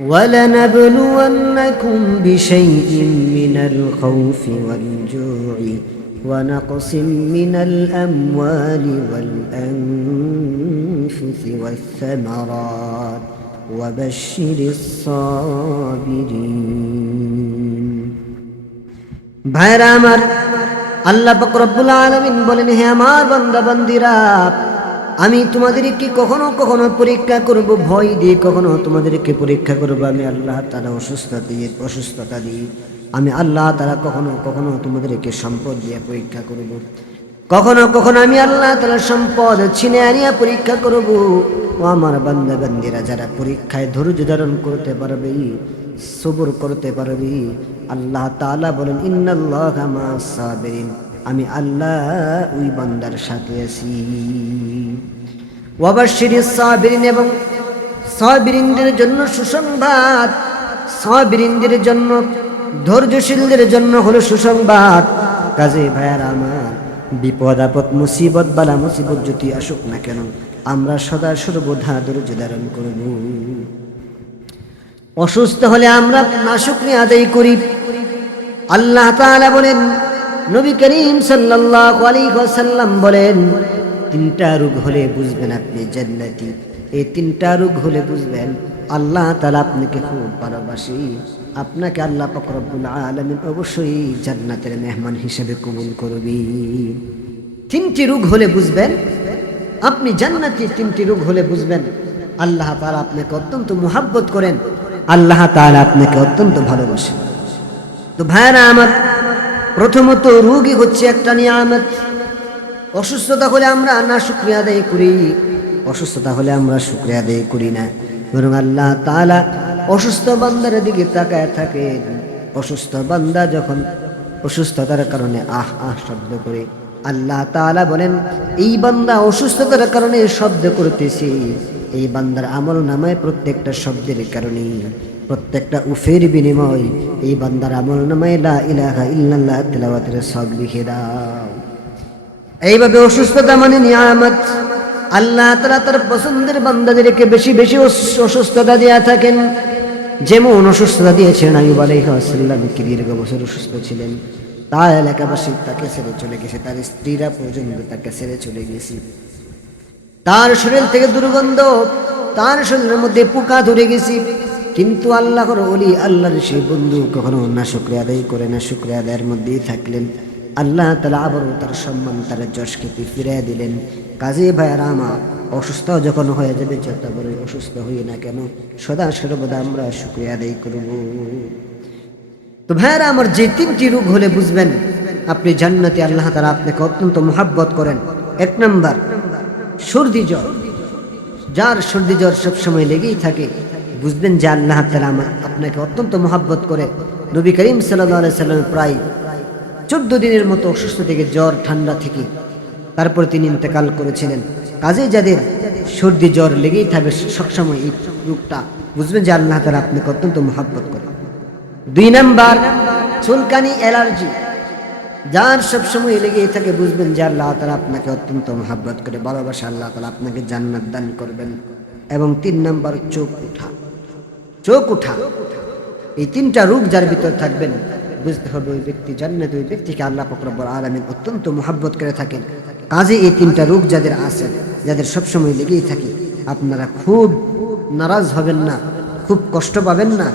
وَلَنَبْلُوَنَّكُمْ بِشَيْءٍ مِّنَ الْخَوْفِ وَالْجُوعِ وَنَقْصٍ مِّنَ الْأَمْوَالِ وَالْأَنفُسِ وَالثَّمَرَاتِ وَبَشِّرِ الصَّابِرِينَ ভাইরা আমার, আল্লাহ পাক রব্বুল আলামিন বলেন, হে আমার বান্দা বান্দীরা, আমি তোমাদেরকে কখনো কখনো পরীক্ষা করব, ভয় দিয়ে কখনো তোমাদেরকে পরীক্ষা করব। আমি আল্লাহ তাআলা অসুস্থতা দিয়ে আমি আল্লাহ তাআলা কখনো কখনো তোমাদেরকে সম্পদ দিয়ে পরীক্ষা করব। কখনো কখনো আমি আল্লাহ তাআলা সম্পদ ছিনে আনিয়া পরীক্ষা করব। ও আমার বান্দা বান্দীরা, যারা পরীক্ষায় ধৈর্য ধারণ করতে পারবে, সবর করতে পারবে, আল্লাহ তাআলা বলেন, ইন্নাল্লাহা মা'আস সাবিরিন, আমি আল্লাহ ওই বান্দার সাথে আছি। ওয়াবাশশিরিস সাবিরিন, এবং সাবিরিনদের জন্য সুসংবাদ, সাবিরিনদের জন্য, ধৈর্যশীলদের জন্য হলো সুসংবাদ। কাজে ভাইয়ারা আমার, বিপদ আপদ মুসিবত বালা মুসিবত যদি আসুক না কেন, আমরা সদা সর্বদা ধৈর্য ধারণ করব। অসুস্থ হলে আমরা নাশুকরি আদায় করি। আল্লাহ তাআলা বলেন, নবী করিম সাল্লাল্লাহু আলাইহি ওয়াসাল্লাম বলেন, তিনটা রোগ হলে বুঝবেন আপনি জান্নাতি। এই তিনটা রোগ হলে বুঝবেন আল্লাহ তাআলা আপনাকে খুব ভালোবাসে। আপনাকে আল্লাহ পাক রব্বুল আলামিন অবশ্যই জান্নাতের মেহমান হিসেবে কবুল করবে। তিনটি রোগ হলে বুঝবেন আপনি জান্নাতি। তিনটি রোগ হলে বুঝবেন আল্লাহ তাআলা আপনাকে অত্যন্ত মুহাব্বত করেন, আল্লাহ তাআলা আপনাকে অত্যন্ত ভালোবাসেন। তো ভাইরা আমার, প্রথমত রোগই হচ্ছে একটা নিয়ামত। অসুস্থতা হলে আমরা না শুকরিয়া আদায় করি, অসুস্থতা হলে আমরা শুকরিয়া আদায় করি না, বরং আল্লাহ তাআলা অসুস্থ বান্দার দিকে তাকায় থাকেন। অসুস্থ বান্দা যখন অসুস্থতার কারণে আহ আহ শব্দ করে, আল্লাহ তাআলা বলেন, এই বান্দা অসুস্থতার কারণে শব্দ করতেছে, এই বান্দার আমল নামায় প্রত্যেকটা শব্দের কারণে, প্রত্যেকটা উফের বিনিময় এই বান্দার আমল নামায় লা ইলাহা ইল্লাল্লাহ তিলাওয়াতের সব লিখে দাও। এইভাবে অসুস্থতা মানে নিয়ামত। আল্লাহ তাআলা তার পছন্দের বান্দাদেরকে বেশি বেশি অসুস্থতা দিয়ে থাকেন। যেমন অসুস্থতা দিয়েছেন আইয়ুব আলাইহিস সালাম, কি দীর্ঘ বছর অসুস্থ ছিলেন। তার এলাকাবাসী তাকে ছেড়ে চলে গেছে, তার স্ত্রীরা পর্যন্ত তাকে ছেড়ে চলে গেছে। তার শরীর থেকে দুর্গন্ধ, তার শরীরের মধ্যে পোকা ধরে গেছে। কিন্তু আল্লাহর ওলি, আল্লাহর সেই বন্ধু কখনো না শুকরিয়া আদায় করে না, শুকরিয়া আদায়ের মধ্যেই থাকলেন। আল্লাহ তাআলা আবারও তার সম্মান, তার যশকে ফিরিয়ে দিলেন। কাজে ভাইয়ারা আমার, অসুস্থ যখন হয়ে যাবে, যত বড় অসুস্থ হই না কেন, সদা সর্বদা আমরা শুকরিয়া আদায় করব। তো ভাইয়ারা আমার, যে তিনটি রোগ হলে বুঝবেন আপনি জান্নাতি, আল্লাহ তাআলা আপনাকে অত্যন্ত মুহাব্বত করেন। এক নাম্বার, সর্দি জ্বর। যার সর্দি জ্বর সবসময় লেগেই থাকে, বুঝবেন যে আল্লাহ তাআলা আপনাকে অত্যন্ত মুহাব্বত করে। নবী করিম সাল্লাল্লাহু আলাইহি সাল্লাম প্রায় 14 দিনের মতো অসুস্থ থেকে, জ্বর ঠান্ডা থেকে, তারপরে তিনি ইন্তেকাল করেছিলেন। কাজে যাদের সর্দি জ্বর লেগেই থাকবে সবসময়, এই রোগটা বুঝবেন যে আল্লাহ তাআলা আপনাকে অত্যন্ত মুহাব্বত করে। 2 নাম্বার, চুলকানি, অ্যালার্জি। যার সবসময় লেগেই থাকে, বুঝবেন যে আল্লাহ তাআলা আপনাকে অত্যন্ত মুহাব্বত করে, ভালোবাসা, আল্লাহ তাআলা আপনাকে জান্নাত দান করবেন। এবং 3 নাম্বার, চোখ ওঠা। চোখ ওঠা, এই তিনটা রোগ যার ভিতর থাকবেন, বুঝতে হবে ওই ব্যক্তি জান্নাতি, ওই ব্যক্তিকে আল্লাহ পাক রব্বুল আলামিন অত্যন্ত মুহাব্বত করে থাকেন। কাজে এই তিনটা রোগ যাদের আছে, যাদের সবসময় লেগেই থাকে, আপনারা খুব নারাজ হবেন না, খুব কষ্ট পাবেন না,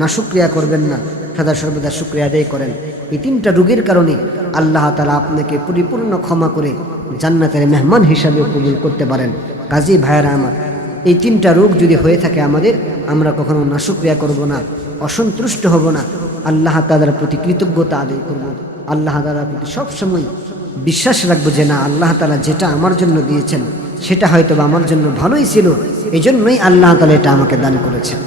নাশুকরিয়া করবেন না, সদা সর্বদা শুকরিয়া আদায় করেন। এই তিনটা রোগের কারণে আল্লাহ তাআলা আপনাকে পরিপূর্ণ ক্ষমা করে জান্নাতের মেহমান হিসাবে কবুল করতে পারেন। কাজী ভাইয়েরা আমার, এই তিনটা রোগ যদি হয়ে থাকে আমাদের, আমরা কখনো নাশুকরিয়া করব না, অসন্তুষ্ট হব না, আল্লাহ তাআলার প্রতি কৃতজ্ঞতা আদায় করব, আল্লাহ তাআলার প্রতি সবসময় বিশ্বাস রাখবো যে না, আল্লাহ তাআলা যেটা আমার জন্য দিয়েছেন সেটা হয়তো আমার জন্য ভালোই ছিল, এই জন্যই আল্লাহ তাআলা এটা আমাকে দান করেছেন।